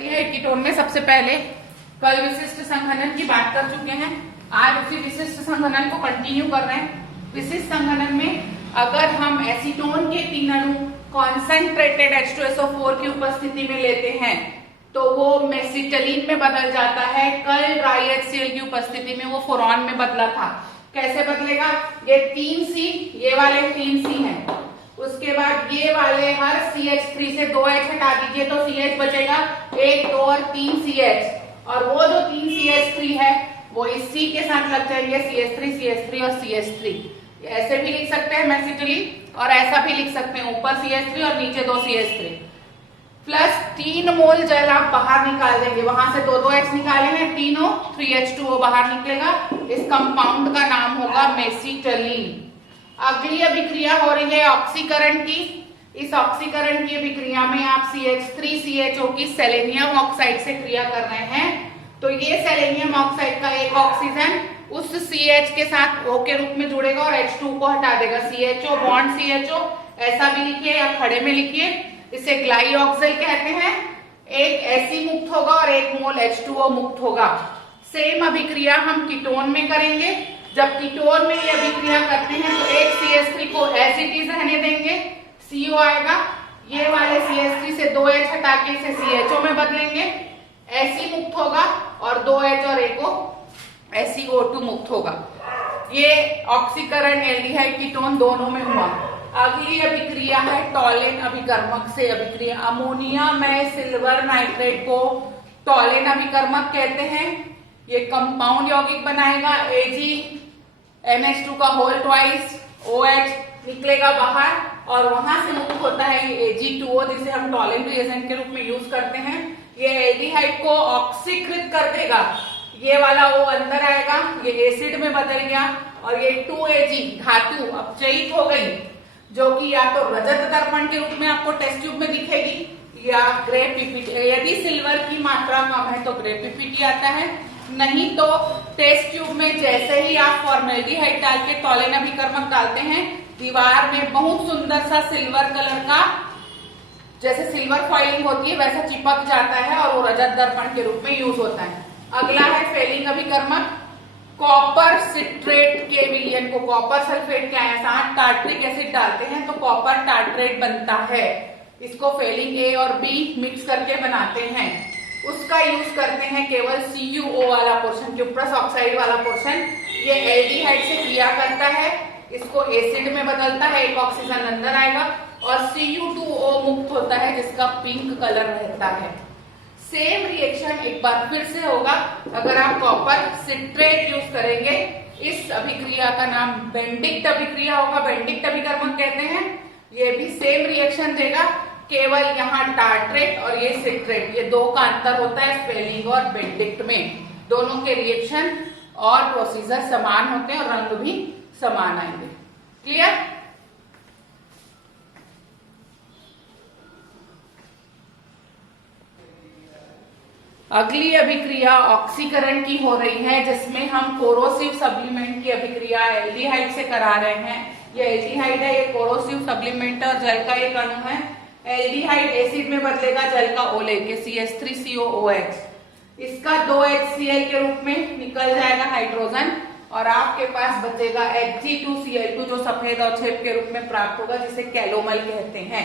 Ketone में सबसे पहले कल विशिष्ट संघनन की बात कर चुके हैं। आज उसी विशिष्ट संघनन को कंटिन्यू कर रहे हैं। विशिष्ट संघनन में अगर हम एसीटोन के 3 अणु कॉन्सेंट्रेटेड H2SO4 की उपस्थिति में लेते हैं तो वो मेसिटिलीन में बदल जाता है। कल ड्राई HCl की उपस्थिति में वो फोरॉन में बदला था। कैसे बदलेगा? ये 3C, ये वाले 3C हैं। उसके बाद ये वाले हर CH3 से 2H हटा दीजिए तो CH बचेगा, 1, 2 और 3 CH, और वो जो 3 CH3 है वो इस C के साथ लग जाएंगे, CH3, CH3 और CH3। ऐसे भी लिख सकते हैं मेसिटिलीन, और ऐसा भी लिख सकते हैं, ऊपर CH3 और नीचे 2 CH3 प्लस 3 मोल जल आप बाहर निकाल देंगे। वहां से 2H निकाले हैं, तीनों 3H2O बाहर निकलेगा। इस कंपाउंड का नाम होगा मेसिटिलीन। अगली अभिक्रिया हो रही है ऑक्सीकरण की। इस ऑक्सीकरण की अभिक्रिया में आप CH3CHO की सेलेनियम ऑक्साइड से क्रिया कर रहे हैं। तो ये सेलेनियम ऑक्साइड का एक ऑक्सीजन उस CH के साथ O के रूप में जुड़ेगा और H2 को हटा देगा। CHO बॉन्ड CHO, ऐसा भी लिखिए या खड़े में लिखिए। इसे ग्लाइऑक्सिल कहते हैं। एक Ac मुक्त होगा और 1 मोल H2O मुक्त होगा। सेम अभिक्रिया हम कीटोन में करेंगे। जब कीटोन में ये अभिक्रिया करते हैं तो एक CH3 को एसिड रहने देंगे, CO आएगा। ये वाले CH3 से 2H हटा के इसे CHO में बदलेंगे, Ac मुक्त होगा और 2H और A को SiO2 मुक्त होगा। ये ऑक्सीकरण एल्डिहाइड कीटोन दोनों में हुआ। अगली अभिक्रिया है टॉलेन अभिकर्मक से अभिक्रिया। अमोनिया में सिल्वर नाइट्रेट को टॉलेन अभिकर्मक कहते हैं। ये कंपाउंड यौगिक बनाएगा, AgNH2 का होल ट्वाइस, OH निकलेगा बाहर और वहां से मुक्त होता है Ag2O, जिसे हम टॉलेन रिएजेंट के रूप में यूज करते हैं। ये एल्डिहाइड को ऑक्सीकृत कर देगा। ये वाला O अंदर आएगा, ये एसिड में बदल गया और ये 2Ag धातु अपचयित हो गई, जो कि या तो रजत दर्पण के रूप में आपको टेस्ट ट्यूब में दिखेगी या ग्रे पीपीटी। यदि सिल्वर की मात्रा कम है तो ग्रे पीपीटी आता है, नहीं तो टेस्ट ट्यूब में जैसे ही आप फॉर्मेल्डिहाइड डाल के टॉलेन अभिकर्मक डालते हैं, दीवार में बहुत सुंदर सा सिल्वर कलर का, जैसे सिल्वर फॉइलिंग होती है वैसा चिपक जाता है और वो रजत दर्पण के रूप में यूज होता है। अगला है फेलिंग अभिकर्मक। कॉपर सिट्रेट के विलयन को कॉपर सल्फेट के साथ टार्ट्रिक एसिड डालते हैं तो कॉपर टार्ट्रेट बनता है। इसको फेलिंग A और B मिक्स करके बनाते हैं। उसका यूज करते हैं केवल CuO वाला पोर्शन, क्यूप्रस ऑक्साइड वाला पोर्शन। ये एल्डिहाइड से क्रिया करता है, इसको एसिड में बदलता है, एक ऑक्सीजन अंदर आएगा और Cu2O मुक्त होता है जिसका पिंक कलर रहता है। सेम रिएक्शन एक बार फिर से होगा अगर आप कॉपर सिट्रेट यूज करेंगे। इस अभिक्रिया का नाम बेंडिक्ट अभिक्रिया होगा, बेंडिक्ट अभिकर्मक कहते हैं। ये भी सेम रिएक्शन देगा, केवल यहाँ टार्ट्रेट और ये सिट्रेट, ये 2 का अंतर होता है फेलिंग और बेंडिक्ट में। दोनों के रिएक्शन और प्रोसीजर समान होते हैं और रंग भी समान आएंगे। क्लियर? अगली अभिक्रिया ऑक्सीकरण की हो रही है, जिसमें हम कोरोसिव सब्लीमेंट की अभिक्रिया एल्डिहाइड से करा रहे हैं। ये एल्डिहाइड है, ये कोरोसिव सब्लीमेंट और जल का एक अणु है। एल्डिहाइड एसिड में बदलेगा जल का O लेके, CH3COOH। इसका 2HCl के रूप में निकल जाएगा हाइड्रोजन और आपके पास बचेगा Hg2Cl2 जो सफेद अवक्षेप के रूप में प्राप्त होगा, जिसे कैलोमल कहते हैं।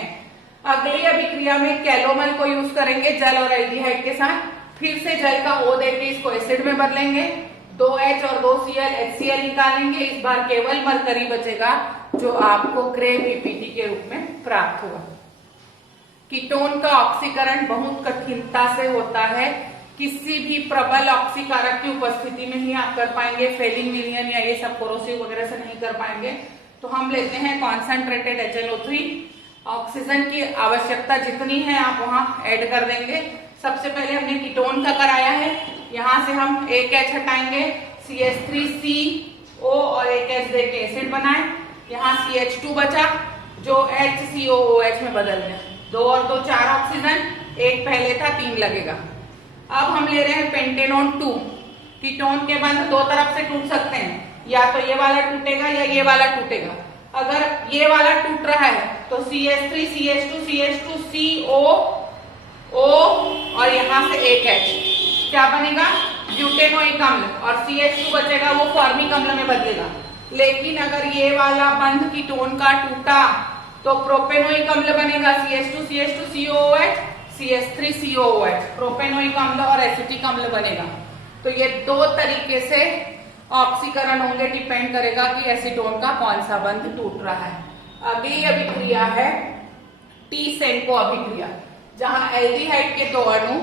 अगली अभिक्रिया में कैलोमल को यूज करेंगे जल और एल्डिहाइड के साथ। फिर से जल का O देके इसको एसिड में बदलेंगे, 2H और 2Cl HCl निकालेंगे। इस बार केवल मरकरी बचेगा जो आपको ग्रे पीपीटी के रूप में प्राप्त होगा। कीटोन का ऑक्सीकरण बहुत कठिनता से होता है, किसी भी प्रबल ऑक्सीकारक की उपस्थिति में ही आप कर पाएंगे। फेलिंग विलयन या ये सब कोरोसिव वगैरह से नहीं कर पाएंगे। तो हम लेते हैं कॉन्सेंट्रेटेड HNO3। ऑक्सीजन की आवश्यकता जितनी है आप वहां ऐड कर देंगे। सबसे पहले हमने कीटोन का कराया है, यहाँ से हम एक H हटाएंगे, CH3CO और एक H देके एसिड बनाए। यहाँ CH2 बचा जो HCOOH में बदल गया। 2 और 2 4 ऑक्सीजन, एक पहले था 3 लगेगा। अब हम ले रहे हैं पेंटेनोन 2। कीटोन के बंध 2 तरफ से टूट सकते हैं, या तो ये वाला टूटेगा या ये वाला टूटेगा। अगर ये वाला टूट रहा है तो CH3 CH2 CH2 CO O और यहाँ से एक H, क्या बनेगा? ब्यूटेनोइक अम्ल, और CH2 बचेगा, वो फॉर्मिक अम्ल में बदलेगा। लेकिन अगर ये वाला बंध कीटोन का टूटा तो प्रोपेनोइक अम्ल बनेगा, CH2 CH2 COOH CH3 COOH, propanoic अम्ल और एसिटिक अम्ल बनेगा। तो ये दो तरीके से ऑक्सीकरण होंगे, डिपेंड करेगा कि एसीटोन का कौन सा बंध टूट रहा है। अगली अभिक्रिया है टी-सेंको अभिक्रिया, जहां एल्डिहाइड के दो अणु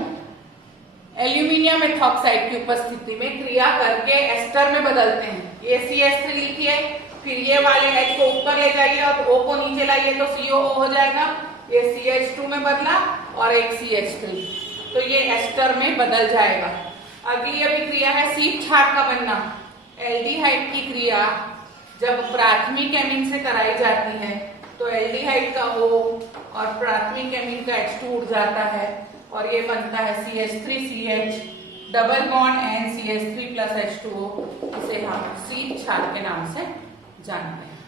एल्यूमिनियम एथॉक्साइड की उपस्थिति में क्रिया करके एस्टर में बदलते हैं। ये CH3 लिखिए, फिर ये वाले H को ऊपर ले जाइए और O को नीचे लाइए तो COO हो जाएगा। ये CH2 में बदला और एक CH3, तो ये एस्टर में बदल जाएगा। अगली अभिक्रिया है शीट क्षार का बनना। एल्डिहाइड की क्रिया जब प्राथमिक एमीन से कराई जाती है तो एल्डिहाइड का O और प्राथमिक एमीन का H2 उड़ जाता है और ये बनता है CH3CH double bond NCH3 plus H2O, इसे हम शीट क्षार के नाम से जानते हैं।